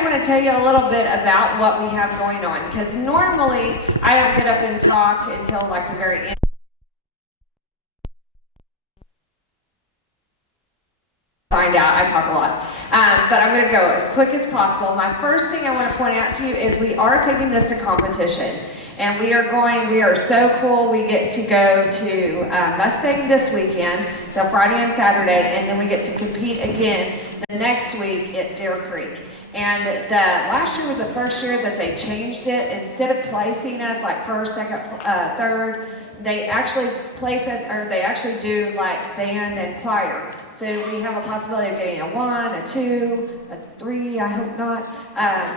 just want to tell you a little bit about what we have going on, because normally I don't get up and talk until like the very end. Find out I talk a lot, but I'm going to go as quick as possible. My first thing I want to point out to you is we are taking this to competition, and we are so cool. We get to go to Mustang this weekend, so Friday and Saturday, and then we get to compete again the next week at Deer Creek. And last year was the first year that they changed it. Instead of placing us like first, second, third, they actually place us, or they actually do like band and choir. So we have a possibility of getting a 1, a 2, a 3, I hope not,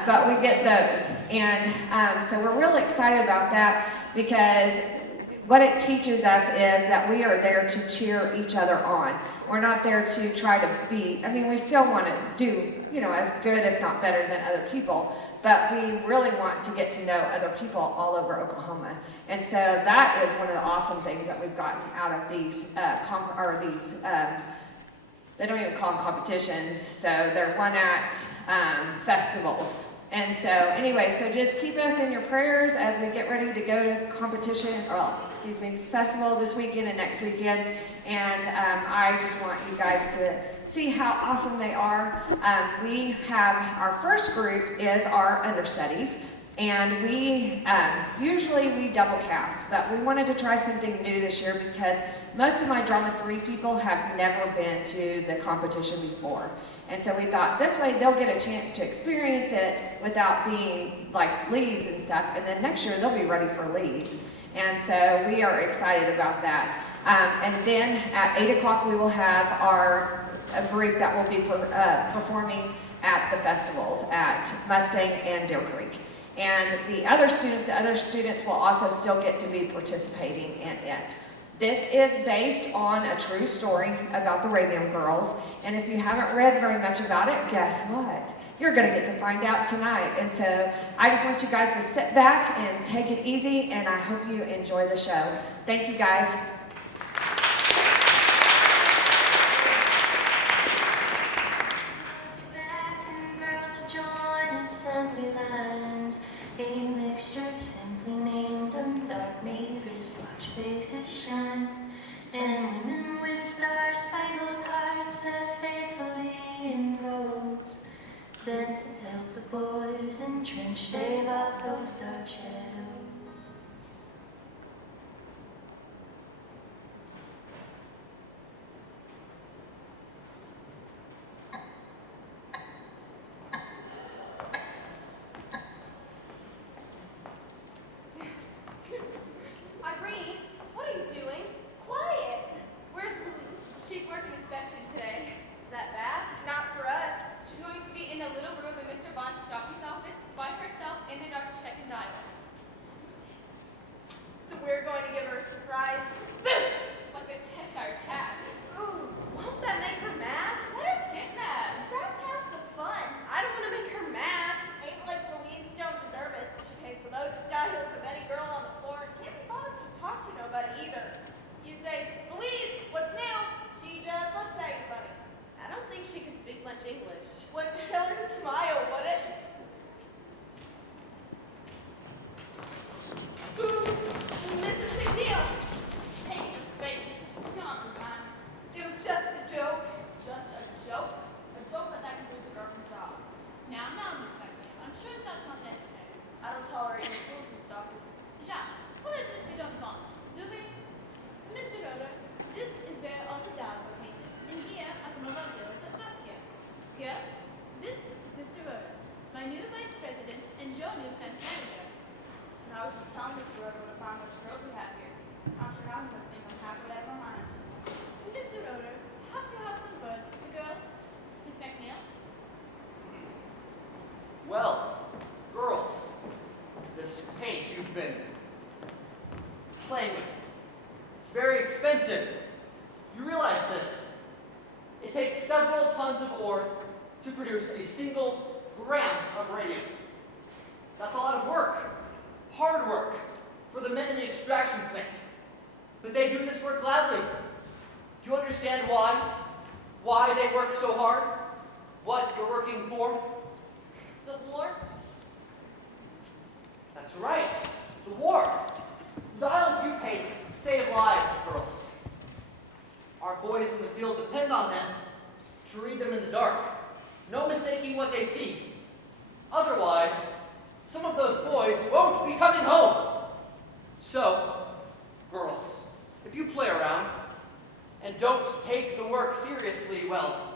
but we get those. And so we're really excited about that, because what it teaches us is that we are there to cheer each other on. We're not there to try to beat. I mean, we still want to do, as good, if not better, than other people, but we really want to get to know other people all over Oklahoma. And so that is one of the awesome things that we've gotten out of these, they don't even call them competitions, so they're one-act festivals. And so anyway, so just keep us in your prayers as we get ready to go to festival this weekend and next weekend. And I just want you guys to see how awesome they are. We have, our first group is our understudies. And we usually double cast, but we wanted to try something new this year because most of my Drama3 people have never been to the competition before. And so we thought this way they'll get a chance to experience it without being like leads and stuff, and then next year they'll be ready for leads. And so we are excited about that. And then at 8 o'clock we will have a group that will be performing at the festivals at Mustang and Deer Creek. And the other students will also still get to be participating in it. This is based on a true story about the Radium girls. And if you haven't read very much about it, guess what? You're going to get to find out tonight. And so I just want you guys to sit back and take it easy, and I hope you enjoy the show. Thank you, guys. A mixture simply named on dark mirrors, watch faces shine, and women with star-spangled hearts set faithfully in rows, bent to help the boys entrenched, stave off those dark shadows. Well, girls, this paint you've been playing with, it's very expensive. You realize this. It takes several tons of ore to produce a single gram of radium. That's a lot of work, hard work, for the men in the extraction plant. But they do this work gladly. Do you understand why? Why they work so hard? What you're working for? The war? That's right. The war. The islands you paint save lives, girls. Our boys in the field depend on them to read them in the dark. No mistaking what they see. Otherwise, some of those boys won't be coming home. So, girls, if you play around and don't take the work seriously, well,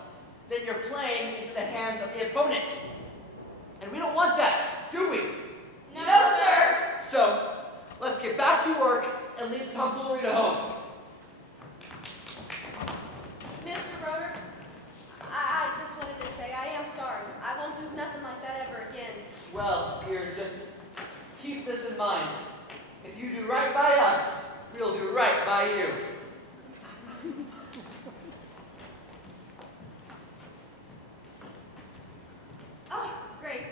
then you're playing into the hands of the opponent. And we don't want that, do we? No, sir. So, let's get back to work and lead the tomfoolery to home. Mr. Roder, I just wanted to say I am sorry. I won't do nothing like that ever again. Well, dear, just keep this in mind. If you do right by us, we'll do right by you. Oh, Grace,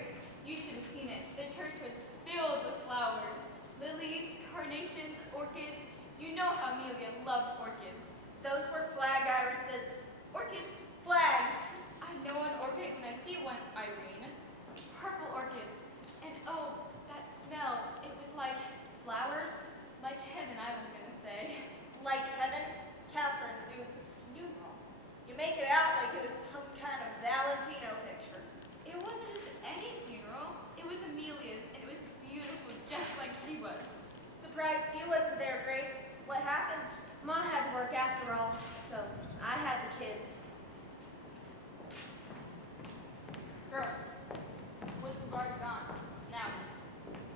you should have seen it. The church was filled with flowers. Lilies, carnations, orchids. You know how Amelia loved orchids. Those were flag irises. Orchids. Flags. I know an orchid when I see one, Irene. Purple orchids. And oh, that smell. It was like flowers. Like heaven, I was going to say. Like heaven. Catherine, it was a funeral. You make it out like it was some kind of Valentino picture. It wasn't just any funeral. It was Amelia's, and it was beautiful, just like she was. Surprised you wasn't there, Grace. What happened? Ma had work after all, so I had the kids. Girls, whistle's already gone. Now,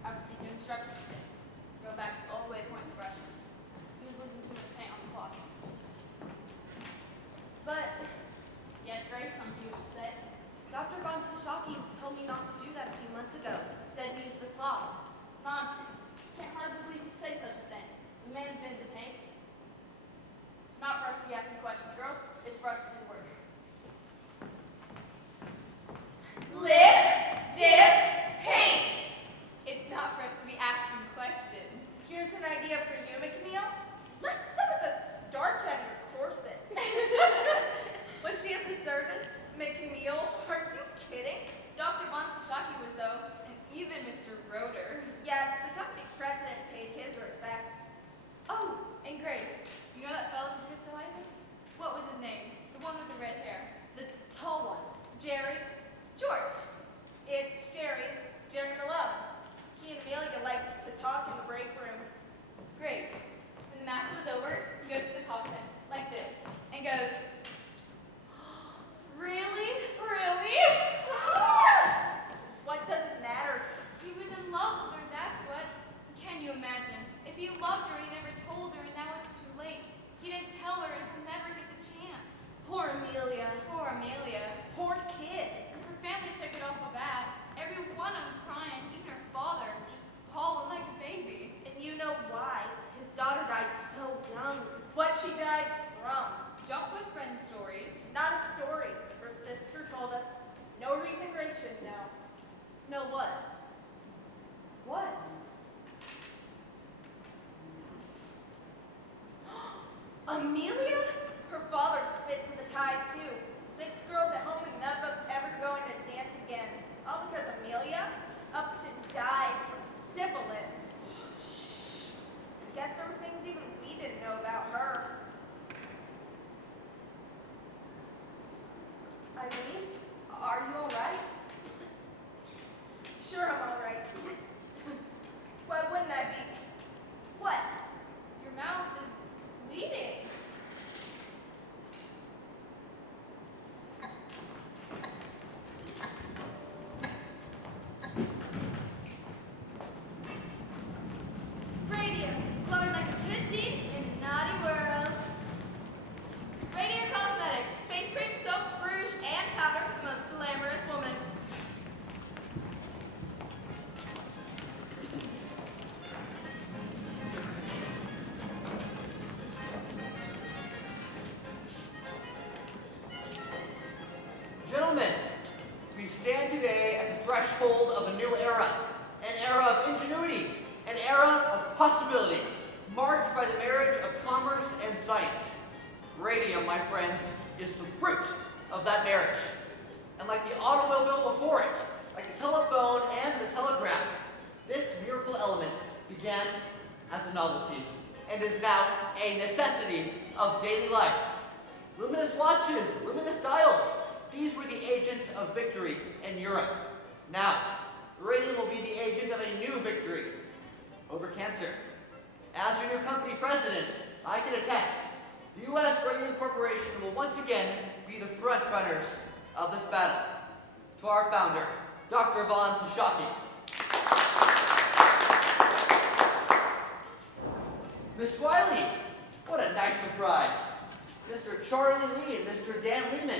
I received new instructions today. Go back to the old way of pointing the brushes. He was losing too much paint on the cloth. But Yes, Grace, something you wish to say? Dr. Von Sashaki told me not to do that a few months ago. Said to use the cloths. Nonsense. Can't hardly believe you say such a thing. We may have been the paint. It's not for us to be asking questions, girls. It's for us to do the work. Lip, dip, paint. It's not for us to be asking questions. Here's an idea for you, McNeil. Let some of the starch out of your corset. Was she at the service? McNeil, are you kidding? Dr. Von Sashaki was, though, and even Mr. Roder. Yes, the company president paid his respects. Oh, and Grace, you know that fellow from crystallizing? What was his name? The one with the red hair. The tall one. Jerry, George. it's Jerry Malone. He and Amelia liked to talk in the break room. Grace, when the mass was over, he goes to the coffin, like this, and goes, Really? Really? What does it matter? he was in love with her, that's what. Can you imagine? If he loved her and he never told her and now it's too late. He didn't tell her and he'll never get the chance. Poor Amelia. Poor Amelia. Poor kid. Her family took it awful bad. Every one of them crying, even her father, just bawling like a baby. And you know why. His daughter died so young. What she died from. Don't whisper in the stories. Not a story. Her sister told us. No reason Grace should know. No, what? What? Amelia? Her father's fit to the tide, too. 6 girls at home and none of them ever going to dance again. All because Amelia up to died from syphilis. Shh. Guess there were things even we didn't know about her. Irene? Are you alright? Sure, I'm all right. Why wouldn't I be? What? Your mouth is bleeding. Radium, glowing like a good deed in a naughty world. Radium Cosmetics. Face cream, soap, rouge, and powder for the most glamorous woman. Gentlemen, we stand today at the threshold of a new era. An era of ingenuity. An era of possibility. Marked by the marriage of commerce and science. Radium, my friends, is the fruit of that marriage. And like the automobile before it, Like the telephone and the telegraph, this miracle element began as a novelty and is now a necessity of daily life. Luminous watches, luminous dials, these were the agents of victory in Europe. Now, radium will be the agent of a new victory over cancer. As your new company president, I can attest, the U.S. Radium Corporation will once again be the front runners of this battle. To our founder, Dr. Von Sashaki. Miss Wiley, what a nice surprise. Mr. Charlie Lee and Mr. Dan Lehman.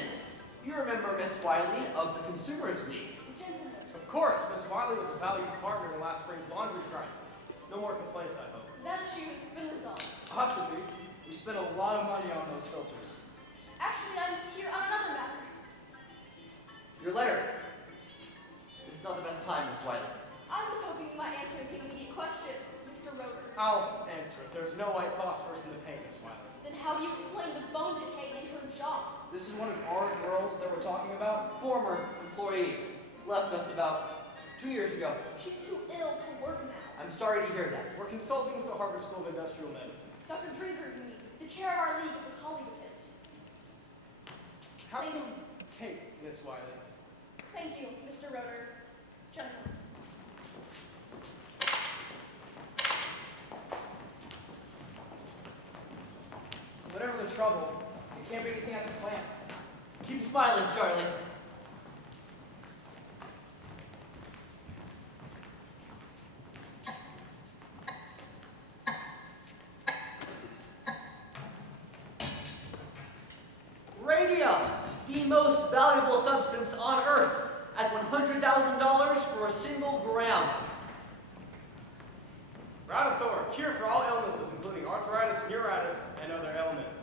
You remember Miss Wiley of the Consumers League. Gentlemen, Of course, Miss Wiley was a valued partner in last spring's laundry crisis. No more complaints, I hope. that issue has been resolved. Ought to be. We spent a lot of money on those filters. Actually, I'm here on another matter. Your letter. This is not the best time, Miss Wiley. I was hoping you might answer the immediate question, Mr. Roeder. I'll answer it. There's no white phosphorus in the paint, Miss Wiley. Then how do you explain the bone decay in her jaw? This is one of our girls that we're talking about? Former employee left us about 2 years ago. She's too ill to work now. I'm sorry to hear that. We're consulting with the Harvard School of Industrial Medicine. Dr. Drinker, you mean. The chair of our league is a colleague of his. Have some cake, Miss Wiley. Thank you, Mr. Roeder. Gentlemen. Whatever the trouble, it can't be anything at the plant. Keep smiling, Charlie. Radium, the most valuable substance on Earth, at $100,000 for a single gram. Radathor, cure for all illnesses, including arthritis, neuritis, and other ailments.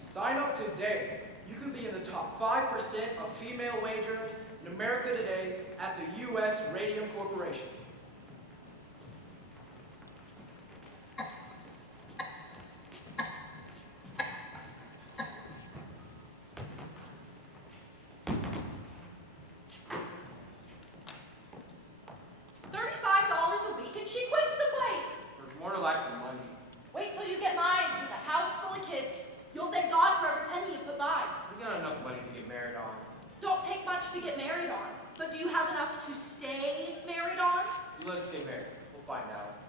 Sign up today. You could be in the top 5% of female wagers in America today at the U.S. Radium Corporation. $35 a week and she quits the place. There's more to life than money. Wait till you get my age with a house full of kids. You'll thank God for every penny you put by. We got enough money to get married on. Don't take much to get married on, but do you have enough to stay married on? You let's stay married. We'll find out.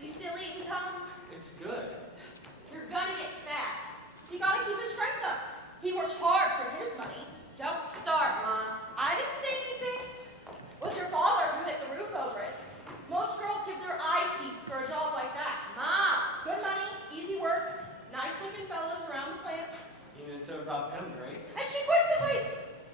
You still eating, Tom? It's good. You're gonna get fat. You gotta keep his strength up. He works hard for his money. Don't starve, Ma. I didn't say anything. Was your father who hit the roof over it? Most girls give their eye teeth for a job like that. Ma, good money, easy work, nice-looking fellows around the plant. You didn't say about them, Grace. And she quits the place.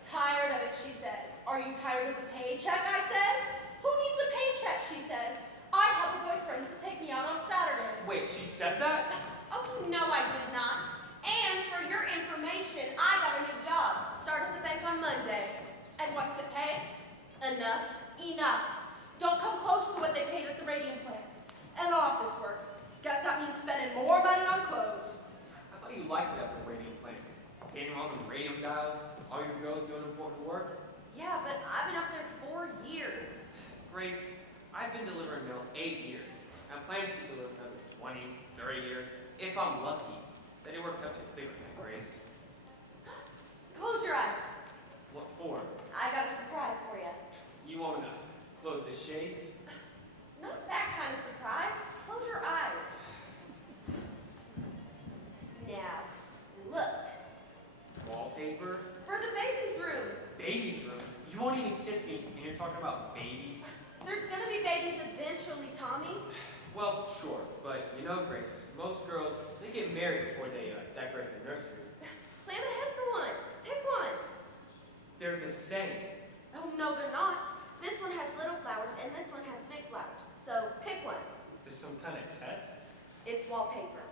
Tired of it, she says. Are you tired of the paycheck, I says. Who needs a paycheck, she says. I have a boyfriend to take me out on Saturdays. Wait, she said that? Oh, no, I did not. And for your information, I got a new job. Start at the bank on Monday. And what's it pay? Enough. Enough. Don't come close to what they paid at the radium plant. And office work. Guess that means spending more money on clothes. I thought you liked it at the radium plant. Getting all the radium dials, all your girls doing important work. Yeah, but I've been up there 4 years. Grace, I've been delivering mail 8 years. I'm planning to deliver another 20, 30 years, if I'm lucky. Steady work helps you sleep at night, Grace. Close your eyes. What for? I got a surprise for you. You want to close the shades? Not that kind of surprise. Close your eyes. Now, look. Wallpaper? For the baby's room. Baby's room? You won't even kiss me, and you're talking about babies? There's gonna be babies eventually, Tommy. Well, sure, but you know, Grace, most girls, they get married before they decorate the nursery. Plan ahead for once. Pick one. They're the same. Oh, no, they're not. This one has little flowers and this one has big flowers. So pick one. There's some kind of test? It's wallpaper.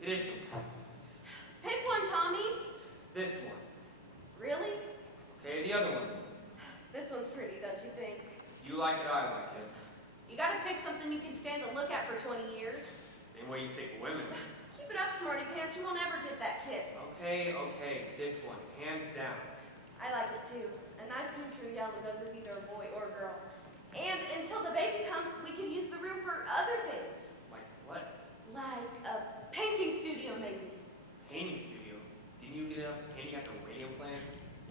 It is some contest. Pick one, Tommy. This one. Really? Okay, the other one. This one's pretty, don't you think? You like it, I like it. You gotta pick something you can stand to look at for 20 years. Same way you pick women. Keep it up, smarty pants. You won't ever get that kiss. Okay, this one, hands down. I like it too. A nice neutral yellow goes with either a boy or a girl. And until the baby comes, we can use the room for other things. Like what? Like a painting studio, maybe. Painting studio? Didn't you get up painting at the Radium plant?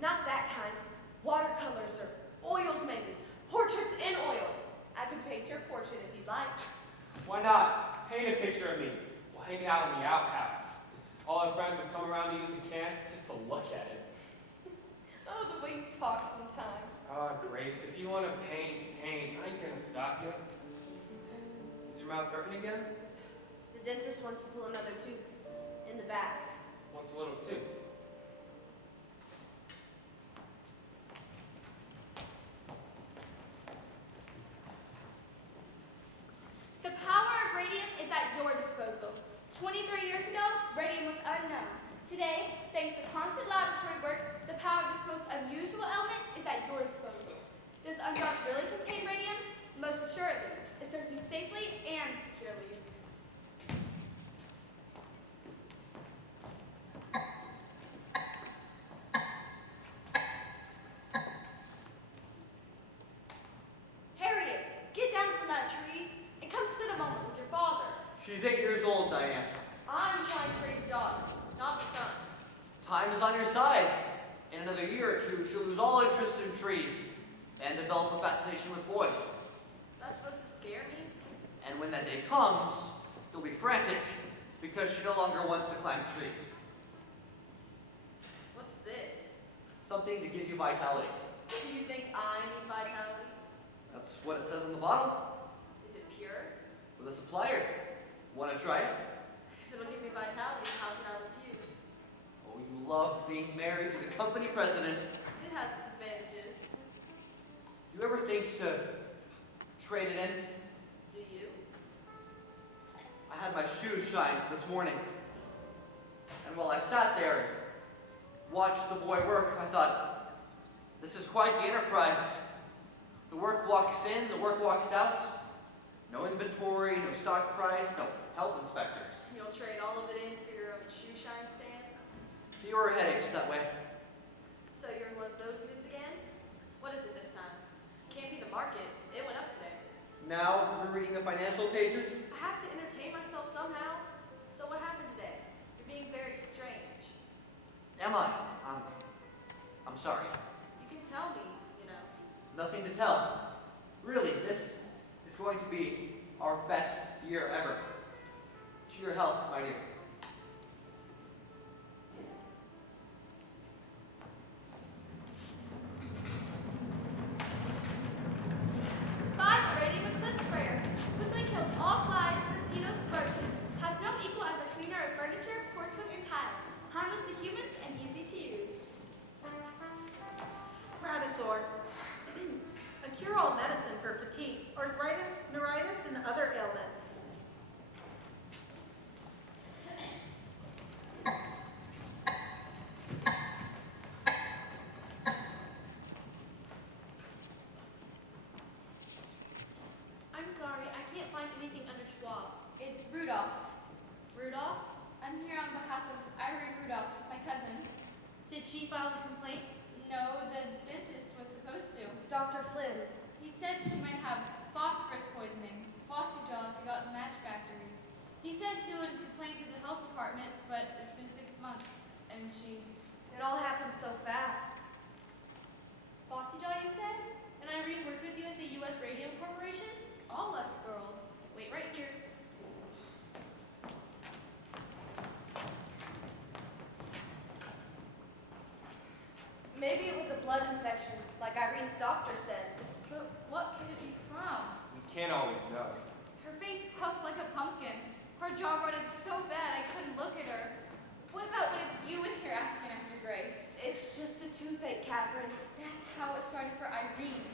Not that kind. Watercolors or oils, maybe. Portraits in oil. I can paint your portrait if you'd like. Why not? Paint a picture of me. We'll hang it out in the outhouse. All our friends would come around to use a can just to look at it. Oh, the way you talk sometimes. Grace, if you want to paint, I ain't gonna stop you. Is your mouth hurting again? The dentist wants to pull another tooth in the back. Wants a little tooth. The power of radium is at your disposal. 23 years ago, radium was unknown. Today, thanks to constant laboratory work, the power of this most unusual element is at your disposal. Does Undrop really contain radium? Most assuredly. It serves you safely and securely. Harriet, get down from that tree and come sit a moment with your father. She's 8 years old, Diane. I'm trying to raise a daughter, not a son. Time is on your side. In another year or two, she'll lose all interest in trees and develop a fascination with boys. That's supposed to scare me? And when that day comes, you'll be frantic because she no longer wants to climb trees. What's this? Something to give you vitality. Do you think I need vitality? That's what it says on the bottle. Is it pure? With a supplier. Want to try it? If it'll give me vitality, how can I refuse? Oh, you love being married to the company president. It has its advantages. You ever think to trade it in? Do you? I had my shoes shined this morning. And while I sat there and watched the boy work, I thought, this is quite the enterprise. The work walks in, the work walks out. No inventory, no stock price, no health inspectors. You'll trade all of it in for your own shoe shine stand? Fewer headaches that way. So you're in one of those moods again? What is it this time? Can't be the market. It went up today. Now we're reading the financial pages. I have to entertain myself somehow. So what happened today? You're being very strange. Am I? I'm sorry. You can tell me, you know. Nothing to tell. Really, this is going to be our best year ever. To your health, my dear. Buy the Radium Eclipse Sprayer. Quickly kills all flies, mosquitoes, roaches. Has no equal as a cleaner of furniture, porcelain, and tile. Harmless to humans and easy to use. Radithor, a cure-all medicine for fatigue, arthritis, neuritis, and other ailments. I'm sorry, I can't find anything under Schwab. It's Rudolph. Rudolph? I'm here on behalf of Irene Rudolph, my cousin. Did she file a complaint? No, the dentist was supposed to. Dr. Flynn, He said she might have phosphorus poisoning, Jaw forgot the match factories. He said he would complain to the health department, but it's been 6 months, and she... it all happened so fast. Jaw, you said? And Irene worked with you at the U.S. Radium Corporation? All us girls. Wait right here. Maybe it was a blood infection, like Irene's doctor said. But what could it be from? We can't always know. Her face puffed like a pumpkin. Her jaw rotted so bad I couldn't look at her. What about when it's you in here asking after Grace? It's just a toothache, Catherine. That's how it started for Irene.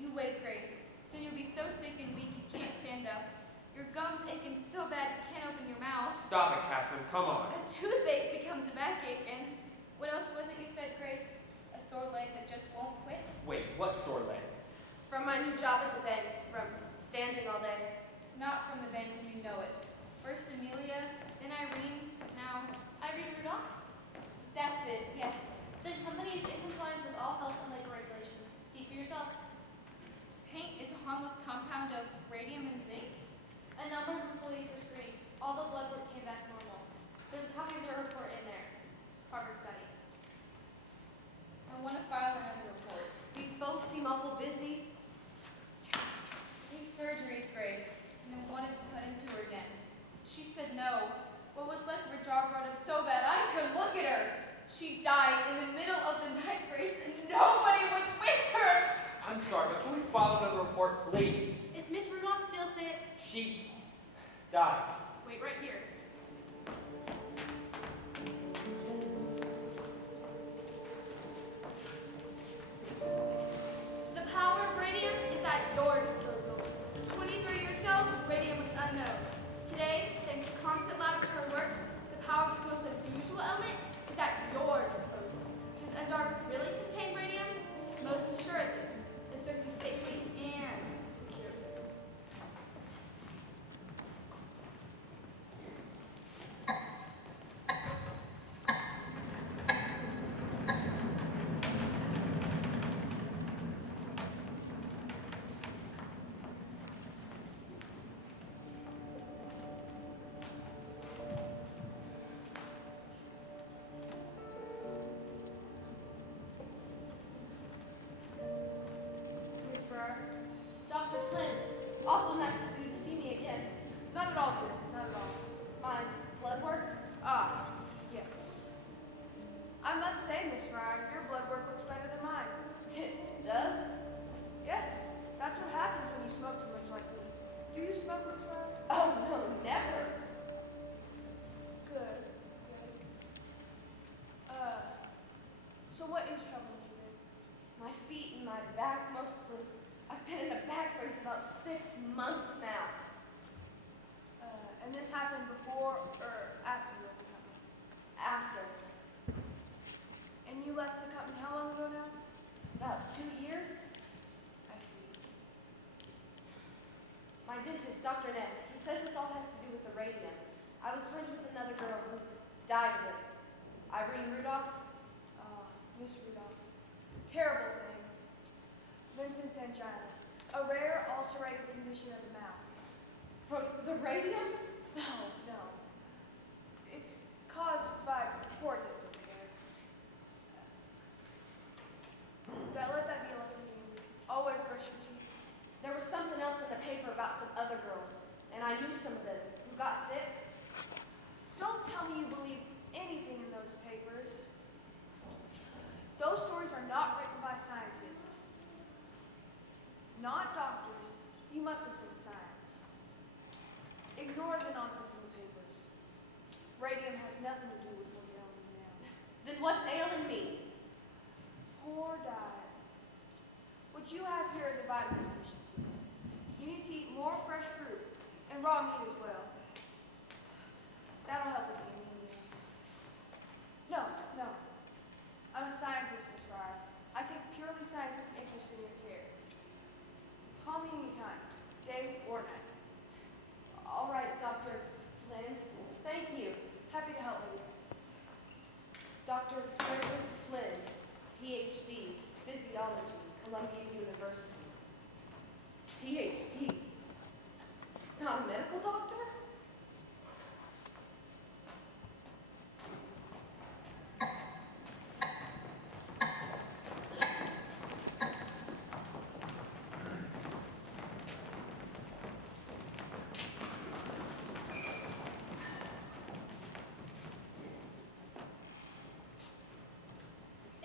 You wait, Grace. Soon you'll be so sick and weak you can't stand up. Your gums aching so bad you can't open your mouth. Stop it, Catherine. Come on. A toothache becomes a backache, and what else was it you said, Grace? A sore leg that just won't quit? Wait, what sore leg? From my new job at the bank, from standing all day. It's not from the bank when you know it. First Amelia, then Irene, now Irene Rudolph? That's it, yes. The company is in compliance with She died. Wait, right here. The power of radium is at your disposal. 23 years ago, radium was unknown. Today, thanks to constant laboratory work, the power of this most unusual element is at your disposal. Does Undark really contain radium? Most assuredly. It serves you safely and securely. Miss Farrar. Dr. Flynn, awful nice of you to see me again. Not at all, dear. Not at all. My blood work? Ah, yes. I must say, Miss Farrar, your blood work looks better than mine. It does? Yes, that's what happens when you smoke too much like me. Do you smoke, Miss Farrar? Oh, no, never. Good. Good. So what is troubling you then? My feet and my back mostly. I've been in a back brace about 6 months now. And this happened before or after you left the company? After And you left the company how long ago now? about 2 years, I see. my dentist, Dr. Neff, he says this all has to do with the radium. I was friends with another girl who died of it. Irene Rudolph. Miss Rudolph. Terrible thing. Vincent's angina. A rare ulcerative condition of the mouth. From the radium? No. It's caused by poor dental care. Let that be a lesson to you. Always brush your teeth. There was something else in the paper about some other girls, and I knew some of them who got sick. Don't tell me you believe anything in those papers. Those stories are not written by scientists. Not doctors. You must listen to science. Ignore the nonsense in the papers. Radium has nothing to do with what's ailing you now. Then what's ailing me? Poor diet. What you have here is a vitamin deficiency. You need to eat more fresh fruit and raw meat as well. That'll help with the anemia. No. I'm a scientist, Miss Fryer. I take purely scientific interest in your care. Call me anytime, day or night. All right, Dr. Flynn. Thank you. Happy to help you. Dr. Frederick Flynn, PhD, Physiology, Columbia University. PhD? He's not a medical doctor?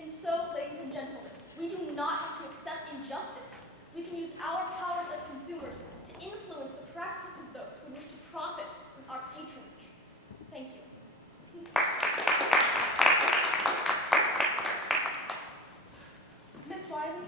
And so, ladies and gentlemen, we do not have to accept injustice. We can use our powers as consumers to influence the practices of those who wish to profit from our patronage. Thank you. Miss Wiley,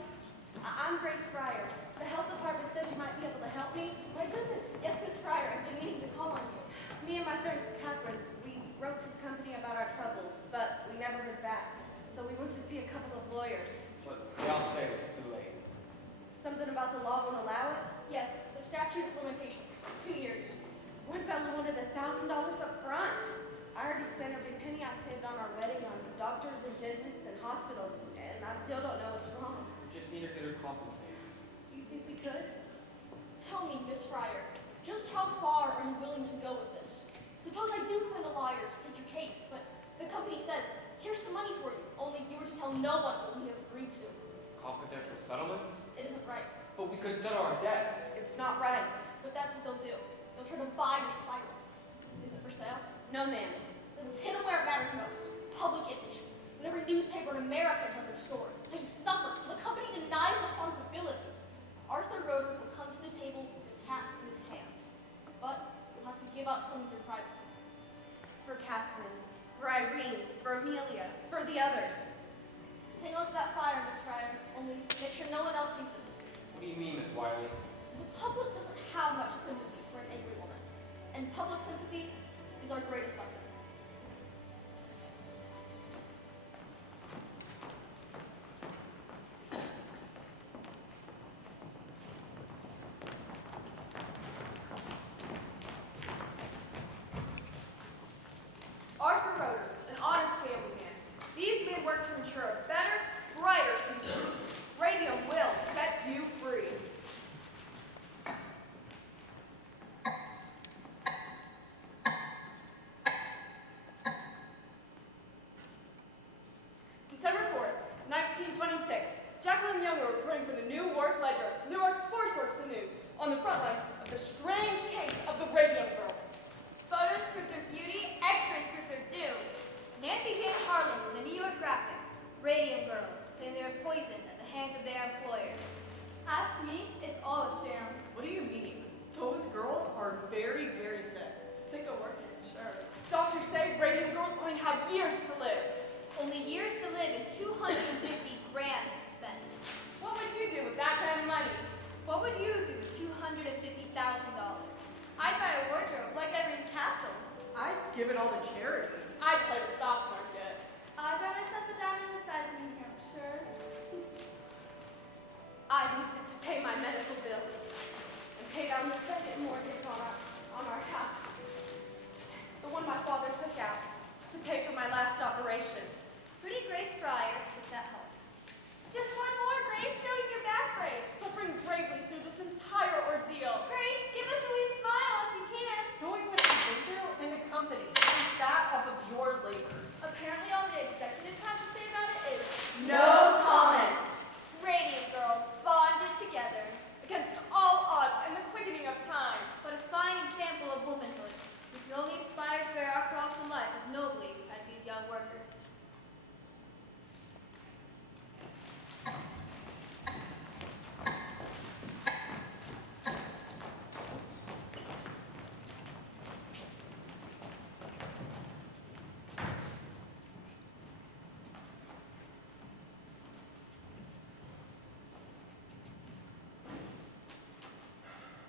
I'm Grace Fryer. The health department said you might be able to help me. My goodness, yes, Miss Fryer, I've been meaning to call on you. Me and my friend Catherine, we wrote to the company about our troubles, but we never heard back. So we went to see a couple of lawyers. But they all say it was too late. Something about the law won't allow it. Yes, the statute of limitations, 2 years. One fellow wanted $1,000 up front. I already spent every penny I saved on our wedding on doctors and dentists and hospitals, and I still don't know what's wrong. We just need to get her compensated. Do you think we could? Tell me, Miss Fryer, just how far are you willing to go with this? Suppose I do find a lawyer to take your case, but the company says, here's some money for you, only you were to tell no one what we have agreed to. Confidential settlements? It isn't right, But we could settle our debts. It's not right. but that's what they'll do. They'll try to buy your silence. Is it for sale? No, ma'am. Then let's hit them where it matters most. Public image. When every newspaper in America tells their story. How you suffered. How the company denies responsibility. Arthur Roder will come to the table with his hat in his hands. the others? Hang on to that fire, Miss Fryer. Only make sure no one else sees it. What do you mean, Miss Wiley? The public doesn't have much sympathy for an angry woman. And public sympathy is our greatest weapon. Arthur Roeder, an honest family man. These men work to ensure a better, brighter future. Radium will set you free. December 4th, 1926. Jacqueline Younger reporting from the New York Ledger, New York's four sources of news, on the front lines of the strange case of the Radium girls. Photos prove their beauty, x-rays prove their doom. Nancy Jane Harlan in the New York Graphic. Radium girls claim they were poisoned at the hands of their employer. Ask me, it's all a sham. What do you mean? Those girls are very, very sick. Sick of working, sure. Doctors say Radium girls only have years to live. Only years to live and 250 grand to spend. What would you do with that kind of money? What would you do with $250,000? I'd buy a wardrobe like Irene Castle. I'd give it all to charity. I'd play the stock market. I'd buy myself a diamond the size of New Hampshire. I'd use it to pay my medical bills and pay down the second mortgage on our house. The one my father took out to pay for my last operation. Pretty Grace Fryer sits at home. Just one more, Grace, showing your back brace. Suffering bravely through this entire ordeal. Grace, give us a wee smile if you can. Knowing what you've been through in the company is that off of your labor. Apparently all the executives have to say about it is No comment. Radium girls bonded together. Against all odds and the quickening of time. But a fine example of womanhood. We can only aspire to wear our cross in life as nobly as these young workers.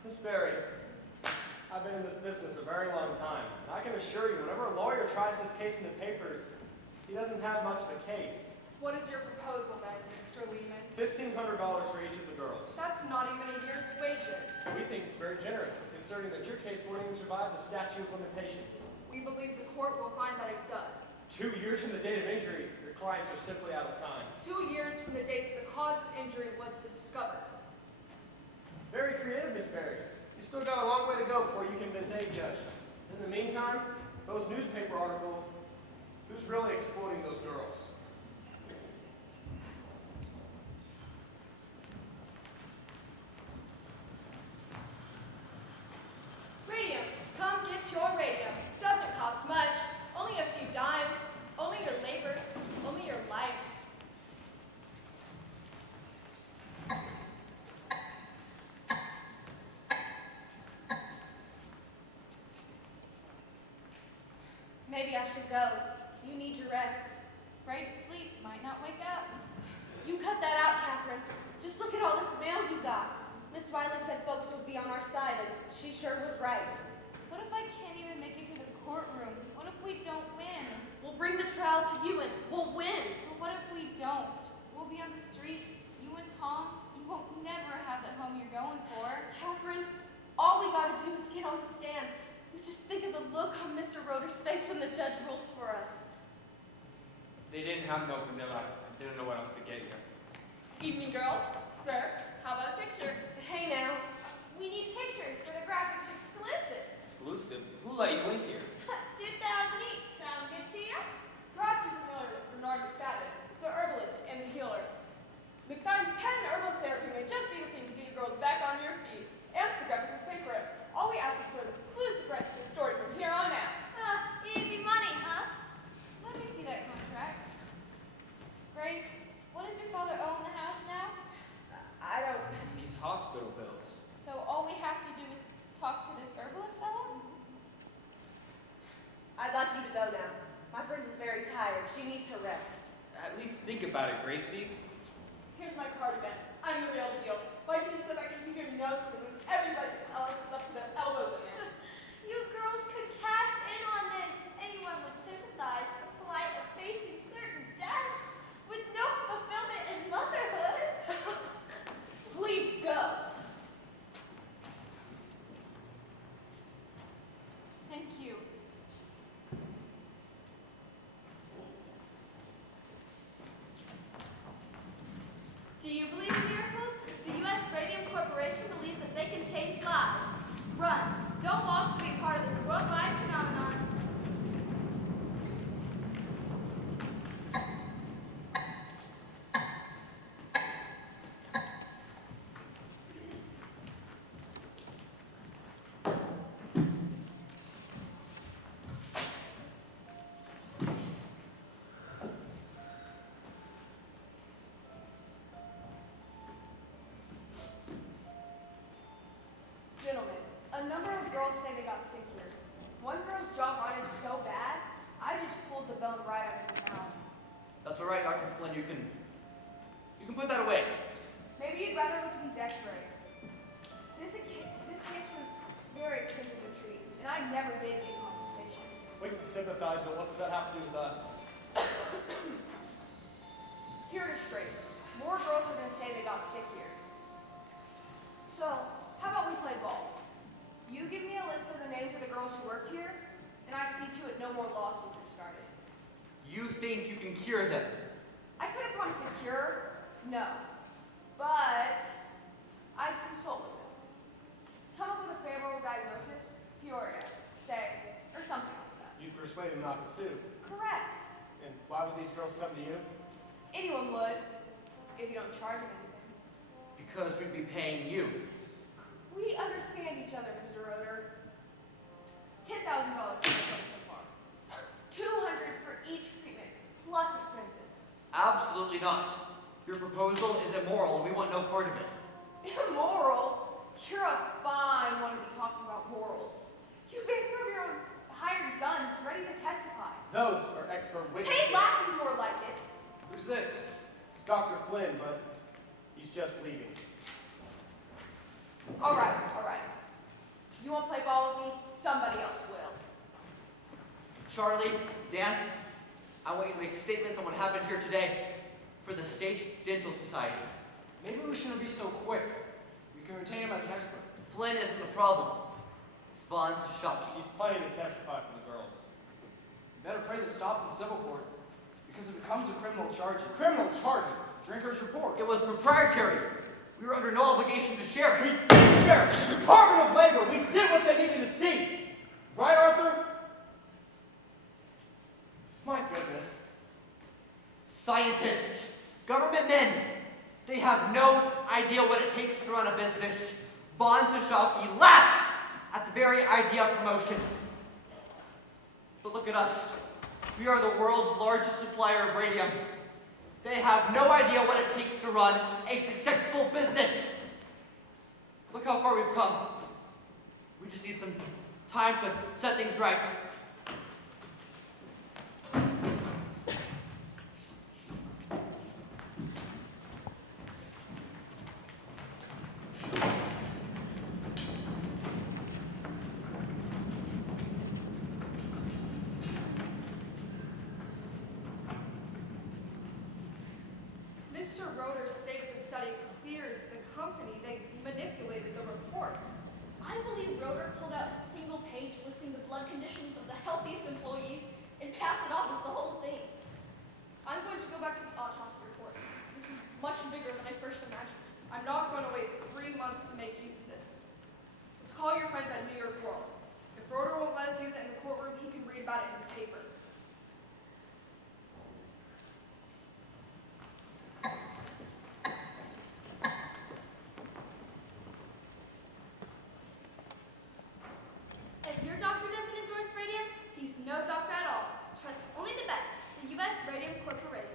Miss Berry, I've been in this business a very long time, and I can assure you, whenever a lawyer tries his case in the papers, he doesn't have much of a case. What is your proposal then, Mr. Lehman? $1,500 for each of the girls. That's not even a year's wages. We think it's very generous, considering that your case won't even survive the statute of limitations. We believe the court will find that it does. 2 years from the date of injury, your clients are simply out of time. 2 years from the date that the cause of injury was discovered. Very creative, Miss Berry. You still got a long way to go before you convince any judge. In the meantime, those newspaper articles, who's really exploiting those girls? Radium, come get your radium. Doesn't cost much. Only a few dimes. Only your labor. Only your life. Maybe I should go. You need your rest. afraid to sleep, might not wake up. You cut that out, Catherine. Just look at all this mail you got. Miss Wiley said folks would be on our side, and she sure was right. What if I can't even make it to the courtroom? What if we don't win? We'll bring the trial to you, and we'll win. But what if we don't? We'll be on the streets, you and Tom. You won't never have that home you're going for. Catherine, all we gotta do is get on the stand. Just think of the look on Mr. Roeder's face when the judge rules for us. They didn't have no vanilla. I didn't know what else to get you. Evening, girls. Sir, how about a picture? Hey now. We need pictures for the graphics exclusive. Exclusive? Who let you in here? 2,000 each. Sound good to you? Perhaps you're familiar with Bernard McFadden, the herbalist and the healer. McFadden's patent herbal therapy may just be the thing to get you girls back on your feet. And the graphic will pay for it. All we ask is for an exclusive rights to the story from here on out. Easy money, huh? Let me see that contract. Grace, what does your father own the house now? I don't... These hospital bills. So all we have to do is talk to this herbalist fellow? I'd like you to go now. My friend is very tired. She needs her rest. At least think about it, Gracie. Here's my card again. I'm the real deal. Why should you sit back and keep your nose clean when everybody else is up to their elbows in it? You girls could cash in on this. Anyone would sympathize with the plight of facing certain death with no fulfillment in motherhood. Please go. Thank you. Do you believe in miracles? The U.S. Radium Corporation believes that they can change lives. Run. Don't walk to be part of this worldwide phenomenon. Gentlemen, a number of girls say they got sick here. One girl's jaw rotted so bad, I just pulled the bone right out of her mouth. That's all right, Dr. Flynn. You can put that away. Maybe you'd rather look at these x-rays. This case was very expensive to treat, and I never did get compensation. We can sympathize, but what does that have to do with us? Here it is straight. More girls are going to say they got sick here. So, how about we play ball? You give me a list of the names of the girls who worked here, and I see to it no more lawsuits are started. You think you can cure them? I couldn't promise a cure, no. But I'd consult with them. Come up with a favorable diagnosis, Peoria, say, or something like that. You persuade him not to sue. Correct. And why would these girls come to you? Anyone would, if you don't charge them anything. Because we'd be paying you. We understand each other, Mr. Roeder. $10,000 for the show so far. $200 for each treatment, plus expenses. Absolutely not. Your proposal is immoral, and we want no part of it. Immoral? You're a fine one to be talking about morals. You basically have your own hired guns ready to testify. Those are expert witnesses. Paid lackeys more like it. Who's this? It's Dr. Flynn, but he's just leaving. All right. You won't play ball with me? Somebody else will. Charlie, Dan, I want you to make statements on what happened here today for the State Dental Society. Maybe we shouldn't be so quick. We can retain him as an expert. Flynn isn't the problem. It's Von Shocky. He's planning to testify for the girls. You better pray this stops in civil court, because if it comes to criminal charges, Criminal charges? Drinker's report. It was proprietary. We were under no obligation to share We it. did share it. Department of Labor. We did what they needed to see. Right, Arthur? My goodness. Scientists, government men, they have no idea what it takes to run a business. Von Shocky laughed at the very idea of promotion. But look at us. We are the world's largest supplier of radium. They have no idea what it takes to run a successful business. Look how far we've come. We just need some time to set things right. Mr. Roeder stated the study clears the company. They manipulated the report. I believe Roeder pulled out a single page listing the blood conditions of the healthiest employees and passed it off as the whole thing. I'm going to go back to the autopsy reports. This is much bigger than I first imagined. I'm not going to wait 3 months to make use of this. Let's call your friends at New York World. If Roeder won't let us use it in the courtroom, he can read about it in the paper. If your doctor doesn't endorse radium, he's no doctor at all. Trust only the best, the U.S. Radium Corporation.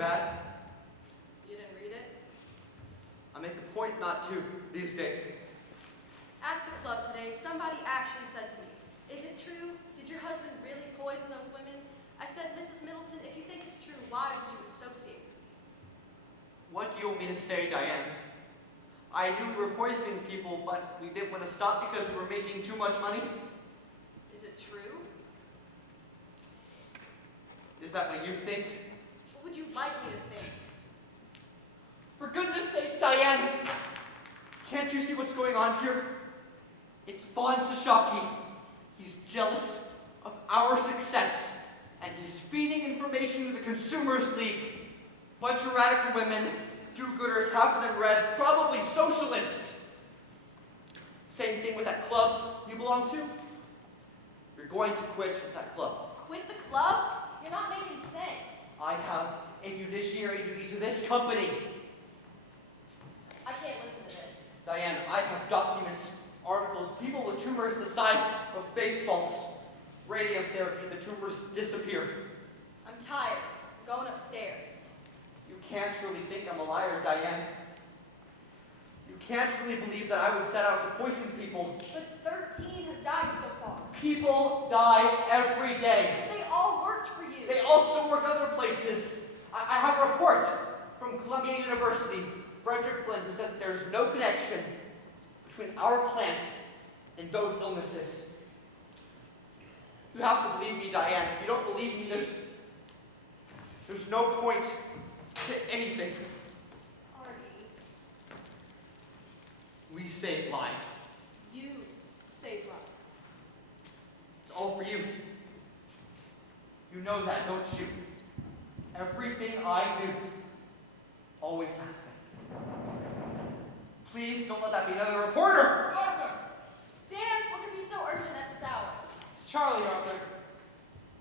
bad. You didn't read it? I make a point not to these days. At the club today, somebody actually said to me, "Is it true? Did your husband really poison those women?" I said, "Mrs. Middleton, if you think it's true, why would you associate?" What do you want me to say, Diane? I knew we were poisoning people, but we didn't want to stop because we were making too much money. Is it true? Is that what you think? What would you like me to think? For goodness sake, Diane! Can't you see what's going on here? It's Vaughn Sashaki. He's jealous of our success, and he's feeding information to the Consumers League. Bunch of radical women, do-gooders, half of them Reds, probably socialists. Same thing with that club you belong to. You're going to quit that club. Quit the club? You're not making sense. I have a judiciary duty to this company. I can't listen to this. Diane, I have documents, articles, people with tumors the size of baseballs. Radium therapy, the tumors disappear. I'm tired. I'm going upstairs. You can't really think I'm a liar, Diane. You can't really believe that I would set out to poison people. But 13 have died so far. People die every day. But they all worked for you. They also work other places. I have a report from Columbia University, Frederick Flynn, who says that there's no connection between our plant and those illnesses. You have to believe me, Diane. If you don't believe me, there's no point to anything. Artie. We save lives. You save lives. It's all for you. You know that, don't you? Everything I do always has been. Please don't let that be another reporter! Arthur! Dan, what could be so urgent at this hour? It's Charlie, Arthur.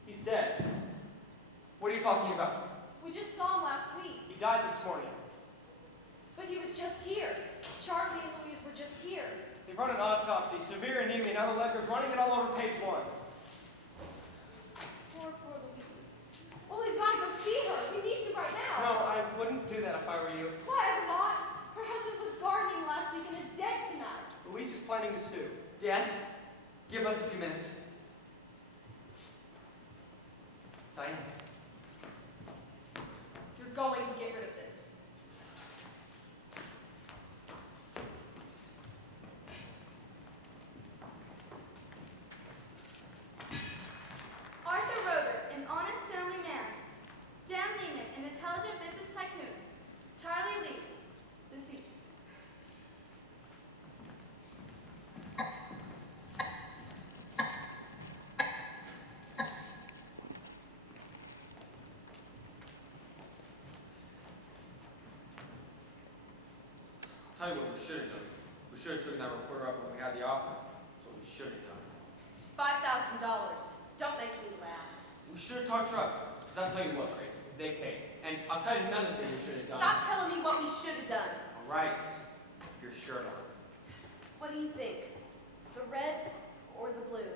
He's dead. What are you talking about? We just saw him last week. He died this morning. But he was just here. Charlie and Louise were just here. They've run an autopsy, severe anemia, now the Lecker's running it all over page 1. Poor Louise. Well, we've got to go see her. We need to right now. No, I wouldn't do that if I were you. Why, not? Her husband was gardening last week and is dead tonight. Louise is planning to sue. Dad, give us a few minutes. Diane. You're going to get rid of this. Arthur Roeder, an honest family man. Dan Lehman, an intelligent business tycoon. Charlie Lee, deceased. I'll tell you what we should have done. We should have taken that reporter up when we had the offer. That's what we should have done. $5,000. Don't make me laugh. We should have talked her up. Because I'll tell you what, Grace, they paid. And I'll tell you another thing we should have done. Stop telling me what we should have done. All right. Your shirt on. What do you think? The red or the blue?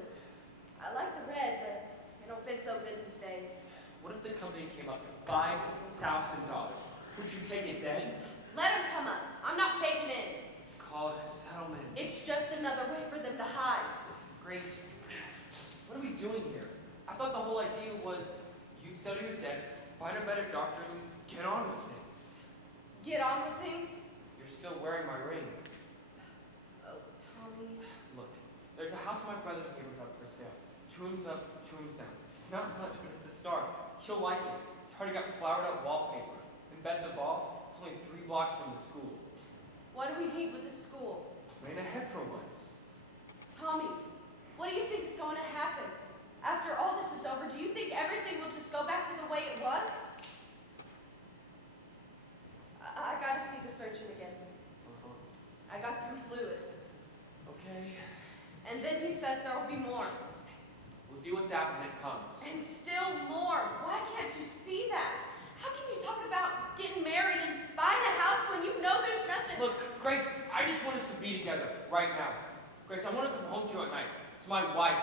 I like the red, but it don't fit so good these days. What if the company came up to $5,000? Would you take it then? Let him come up. I'm not caving in. Let's call it a settlement. It's just another way for them to hide. Grace, what are we doing here? I thought the whole idea was you'd settle your debts, find a better doctor, and get on with things. Get on with things? You're still wearing my ring. Oh, Tommy. Look, there's a house in my brother's neighborhood for sale. 2 rooms up, 2 rooms down. It's not much, but it's a start. She'll like it. It's already got flowered up wallpaper. And best of all, it's only 3 blocks from the school. What do we need with the school? Plan ahead for once. Tommy, what do you think is going to happen? After all this is over, do you think everything will just go back to the way it was? I gotta see the surgeon again. I got some fluid. Okay. And then he says there will be more. We'll deal with that when it comes. And still more. Why can't you see that? How can you talk about getting married and buying a house when you know there's nothing? Look, Grace, I just want us to be together right now. Grace, I want to come home to you at night. To my wife.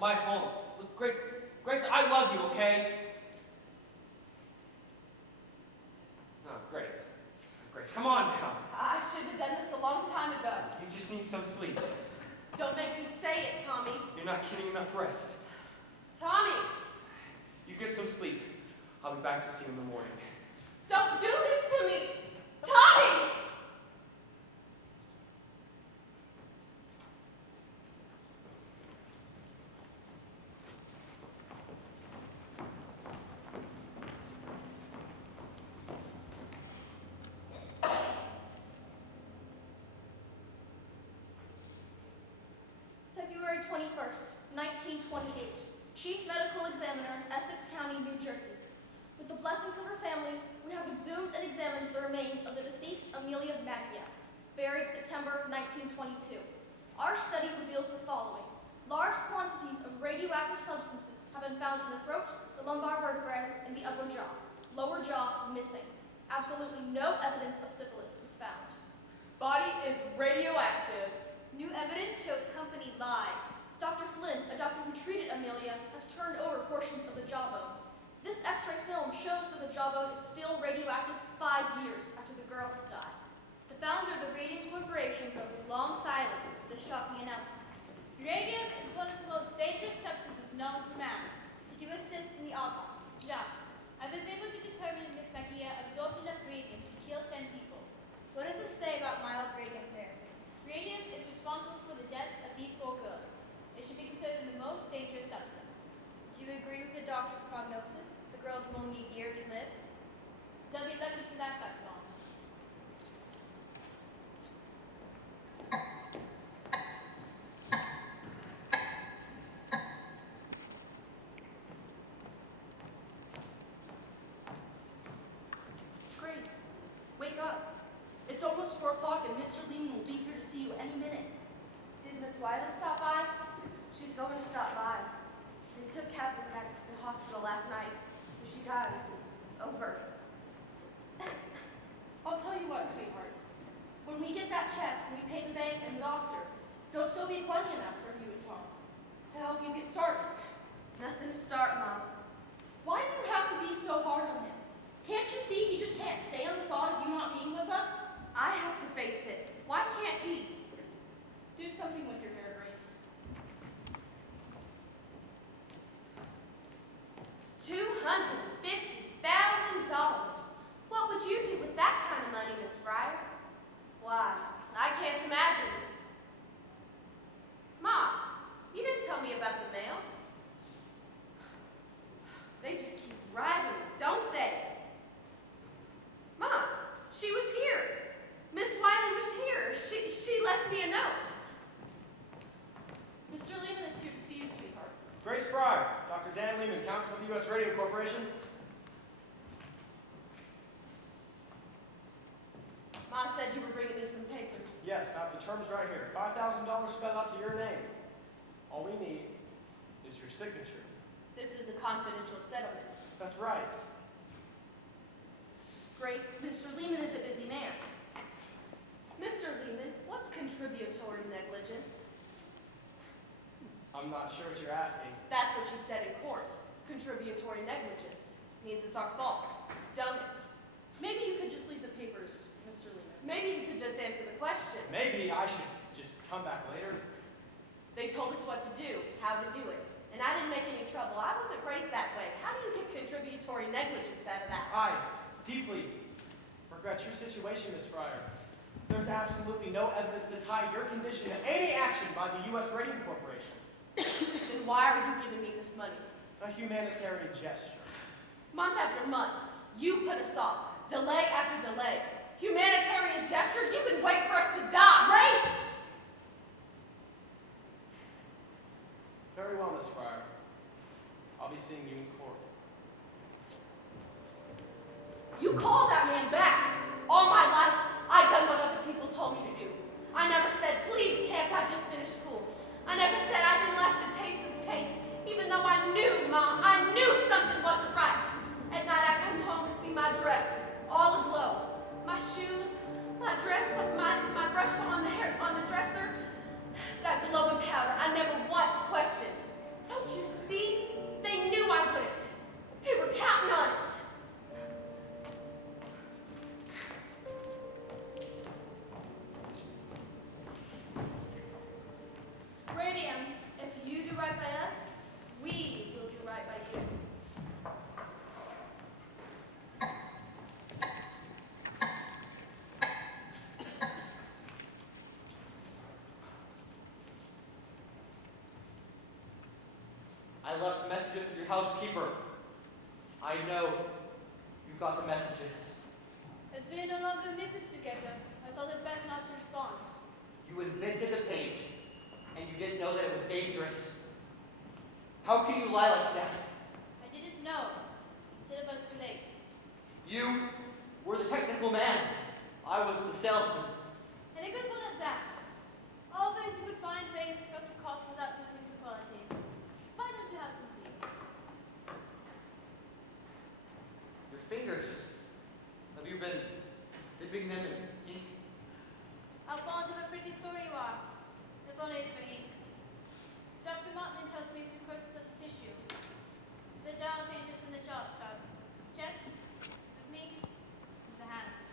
My home. Look, Grace, I love you, okay? Grace, come on now. I should have done this a long time ago. You just need some sleep. Don't make me say it, Tommy. You're not getting enough rest. Tommy, You get some sleep. I'll be back to see you in the morning. don't do this to me. Tommy! February 21st, 1928. Chief Medical Examiner, Essex County, New Jersey. With the blessings of her family, we have exhumed and examined the remains of the deceased Amelia Maggia, buried September 1922. Our study reveals the following. Large quantities of radioactive substances have been found in the throat, the lumbar vertebrae, and the upper jaw. Lower jaw missing. Absolutely no evidence of syphilis was found. Body is radioactive. New evidence shows company lied. Dr. Flynn, a doctor who treated Amelia, has turned over portions of the jawbone. This X-ray film shows that the jawbone is still radioactive 5 years after the girl has died. The founder of the Radium Corporation broke his long silence with the shocking announcement. Radium is one of the most dangerous substances known to man. Did you assist in the autopsy? Yeah, I was able to determine Miss Magia absorbed enough radium to kill 10 people. What does this say about mild radium therapy? Radium is responsible for the deaths of these 4 girls. It should be considered the most dangerous substance. Do you agree with the doctor's prognosis? The girls will need a year to live? Så vi lucky to that sucks long. Grace, wake up. It's almost 4 o'clock and Mr. Lehman will be here to see you any minute. Did Miss Wiley stop by? She's going to stop by. They took Catherine back to the hospital last night. If she dies, it's over. I'll tell you what, sweetheart. When we get that check, we pay the bank and the doctor. There'll still be plenty enough for you and Tom to help you get started. Nothing to start, Mom. Why do you have to be so hard on him? Can't you see he just can't stand the thought of you not being with us? I have to face it. Why can't he? Do something with your hair, Grace. $250,000. What would you do with that kind of money, Miss Fryer? Why, I can't imagine. Mom, you didn't tell me about the mail. They just keep writing, don't they? Mom, she was here. Miss Wiley was here. She left me a note. Mr. Lehman is here to see you, sweetheart. Grace Fryer, Dr. Dan Lehman, counsel with the U.S. Radium Corporation. Ma said you were bringing me some papers. Yes, I have the terms right here. $5,000 spelled out to your name. All we need is your signature. This is a confidential settlement. That's right. Grace, Mr. Lehman is a busy man. Mr. Lehman, what's contributory negligence? I'm not sure what you're asking. That's what you said in court. Contributory negligence means it's our fault. Don't it? Maybe you could just leave the papers, Mr. Lehman. Maybe you could just answer the question. Maybe I should just come back later. They told us what to do, how to do it. And I didn't make any trouble. I wasn't raised that way. How do you get contributory negligence out of that? I deeply regret your situation, Miss Fryer. There's absolutely no evidence to tie your condition to any action by the U.S. Radium Corporation. Then why are you giving me this money? A humanitarian gesture. Month after month, you put us off. Delay after delay. Humanitarian gesture? You've been waiting for us to die. Grace! Very well, Miss Fryer. I'll be seeing you in court. You call that man back. All my life, I've done what other people told me to do. I never said, please, can't I just finish school? I never said I didn't like the taste of paint, even though I knew, Mom, I knew something wasn't right. At night, I come home and see my dress all aglow. My shoes, my dress, my brush on the dresser, that glowing powder, I never once questioned. Don't you see? They knew I wouldn't. They were counting on it. I left messages with your housekeeper. I know you got the messages. As we are no longer Mrs. together, I thought it best not to respond. You invented the paint, and you didn't know that it was dangerous. How can you lie like that? I didn't know until it was too late. You were the technical man. I was the salesman. And a good one at that. Always you could find ways to cut the cost without losing the quality. Why don't you have some tea? Your fingers. Have you been dipping them in ink? How fond of a pretty story you are, if only it's for ink. Dr. Martin tells me it's the process of the tissue. The dial pages and the job starts. Chest, with me, it's the hands.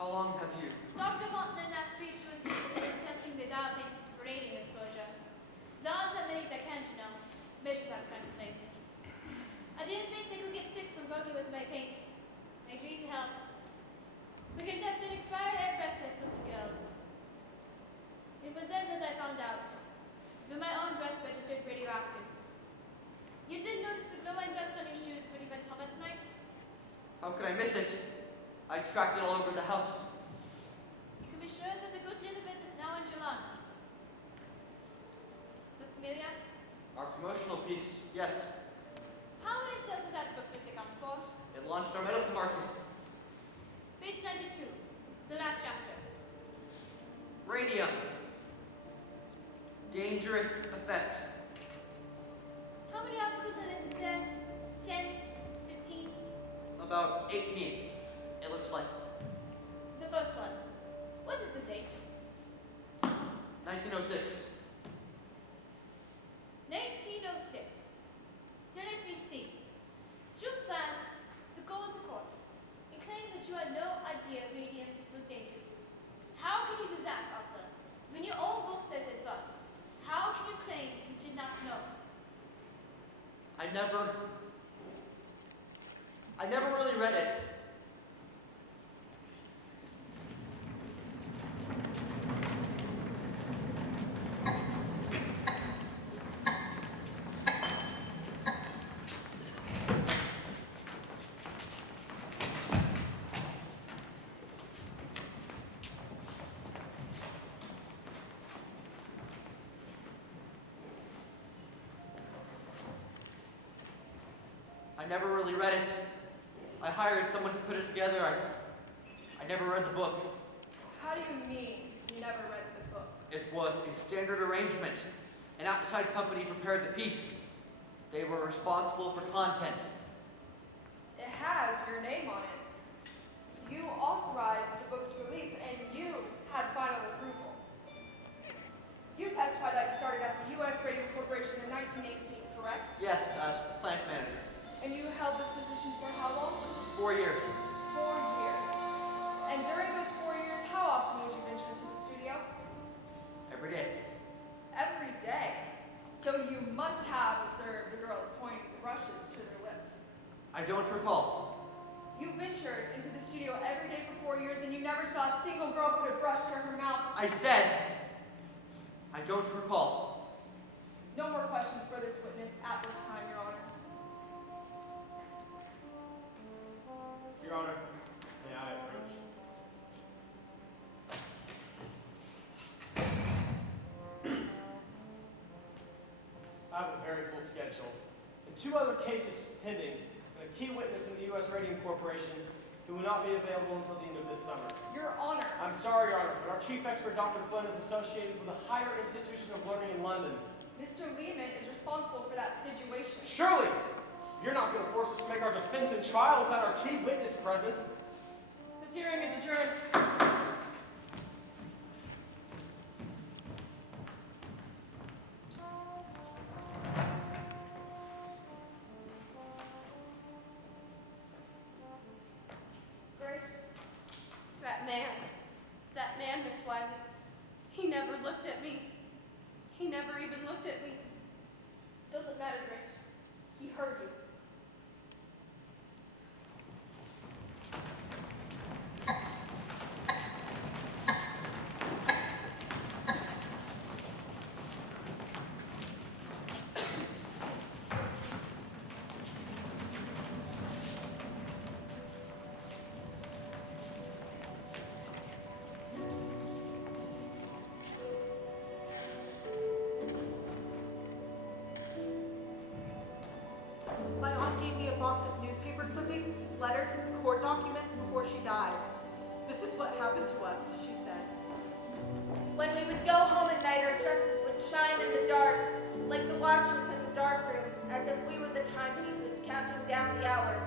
How long have you? Dr. Martin asked me to assist in testing the dial pages for radium exposure. Zones as many as I can, you know. Measures that kind of thing. I didn't think they could get sick from working with my paint. They agreed to help. We conducted expired air breath tests on the girls. It was then that I found out. Even my own breath registered radioactive. You did notice the glowing dust on your shoes when you went home at night? How could I miss it? I tracked it all over the house. You can be sure that a good deal of it is now in your lungs. Look familiar? Our promotional piece, yes. How many sales did that book account for? It launched our medical market. Page 92, the last chapter. Radium. Dangerous effects. How many articles are this in there? 10? 15? About 18, it looks like. The first one. What is the date? 1906. 1906. Now let me see. You plan to go into court and claim that you had no idea radium was dangerous. How can you do that, Arthur? When your own book says it was. How can you claim you did not know? I never really read it. I never really read it. I hired someone to put it together. I never read the book. How do you mean you never read the book? It was a standard arrangement. An outside company prepared the piece. They were responsible for content. It has your name on it. You authorized the book's release and you had final approval. You testified that you started at the U.S. Radium Corporation in 1918, correct? Yes, as plant manager. And you held this position for how long? 4 years. 4 years. And during those 4 years, how often would you venture into the studio? Every day. Every day. So you must have observed the girls pointing the brushes to their lips. I don't recall. You ventured into the studio every day for 4 years and you never saw a single girl put a brush to her mouth. I said, I don't recall. No more questions for this witness at this time, Your Honor. Your Honor, may I approach? I have a very full schedule, and 2 other cases pending, and a key witness in the U.S. Radium Corporation who will not be available until the end of this summer. Your Honor. I'm sorry, Your Honor, but our chief expert, Dr. Flynn, is associated with a higher institution of learning in London. Mr. Lehman is responsible for that situation. Surely, you're not going to force us to make our defense in trial without our key witness present. This hearing is adjourned. Grace, that man, Miss Wiley, he never looked at me. He never even looked at me. Doesn't matter, Grace. He heard you. a box of newspaper clippings, letters, court documents before she died. This is what happened to us, she said. When we would go home at night, our dresses would shine in the dark, like the watches in the darkroom, as if we were the timepieces counting down the hours.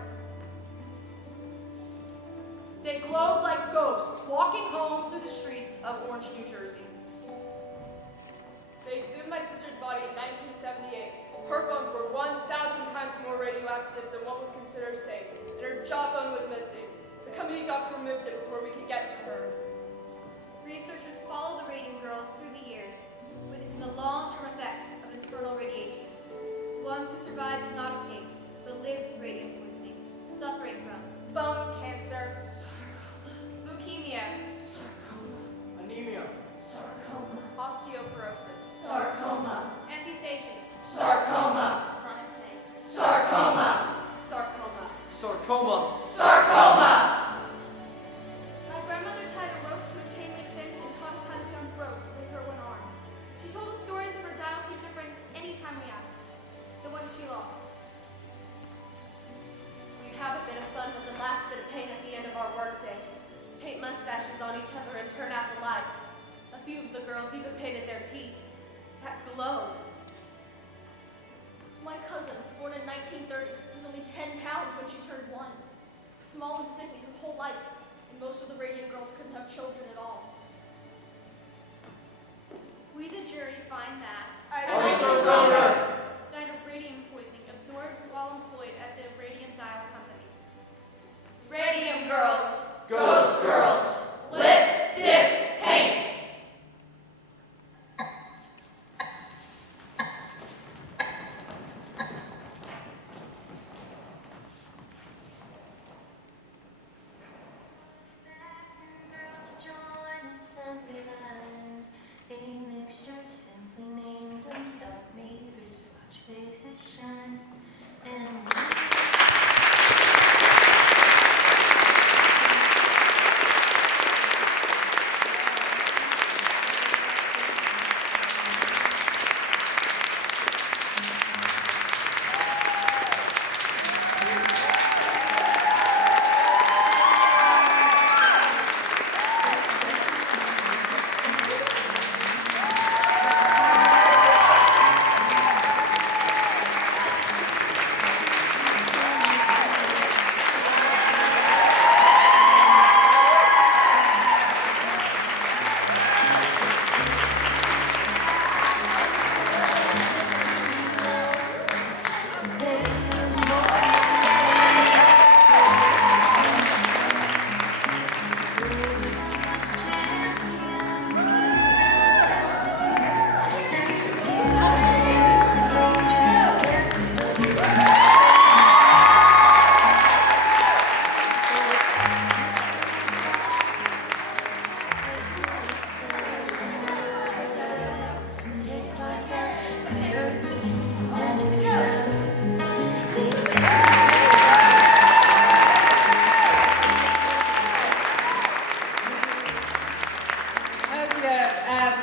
They glowed like ghosts walking home through the streets of Orange, New Jersey. They exhumed my sister's body in 1978. Her bones were 1,000 times more radioactive than what was considered safe, and her jawbone was missing. The company doctor removed it before we could get to her. Researchers followed the Radium girls through the years, witnessing the long-term effects of internal radiation. Ones who survived did not escape, but lived with radium poisoning, suffering from Bone cancer, Leukemia, Anemia. Osteoporosis. amputations, Chronic pain. Sarcoma. My grandmother tied a rope to a chain link fence and taught us how to jump rope with her one arm. She told us stories of her dial key difference anytime we asked. The one she lost. We'd have a bit of fun with the last bit of paint at the end of our workday. Paint mustaches on each other and turn out the lights. A few of the girls even painted their teeth. That glow. My cousin, born in 1930, was only 10 pounds when she turned 1. Small and sickly her whole life, and most of the Radium girls couldn't have children at all. We, the jury, find that died of radium poisoning absorbed while employed at the Radium Dial Company. Radium girls. Ghost girls. Lip, dip, paint. Girls join assembly lines, a mixture simply named and dark mirrors watch faces shine. And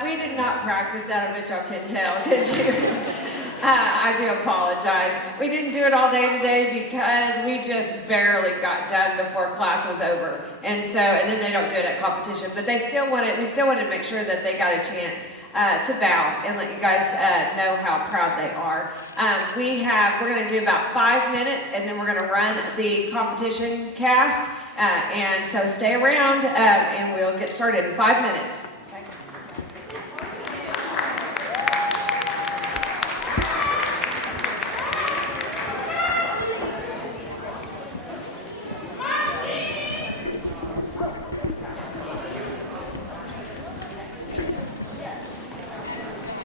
We did not practice that, I bet y'all couldn't tell, could you? I do apologize. We didn't do it all day today because we just barely got done before class was over. And then they don't do it at competition, but we still wanted to make sure that they got a chance to bow and let you guys know how proud they are. We're going to do about 5 minutes, and then we're going to run the competition cast. And so stay around, and we'll get started in 5 minutes.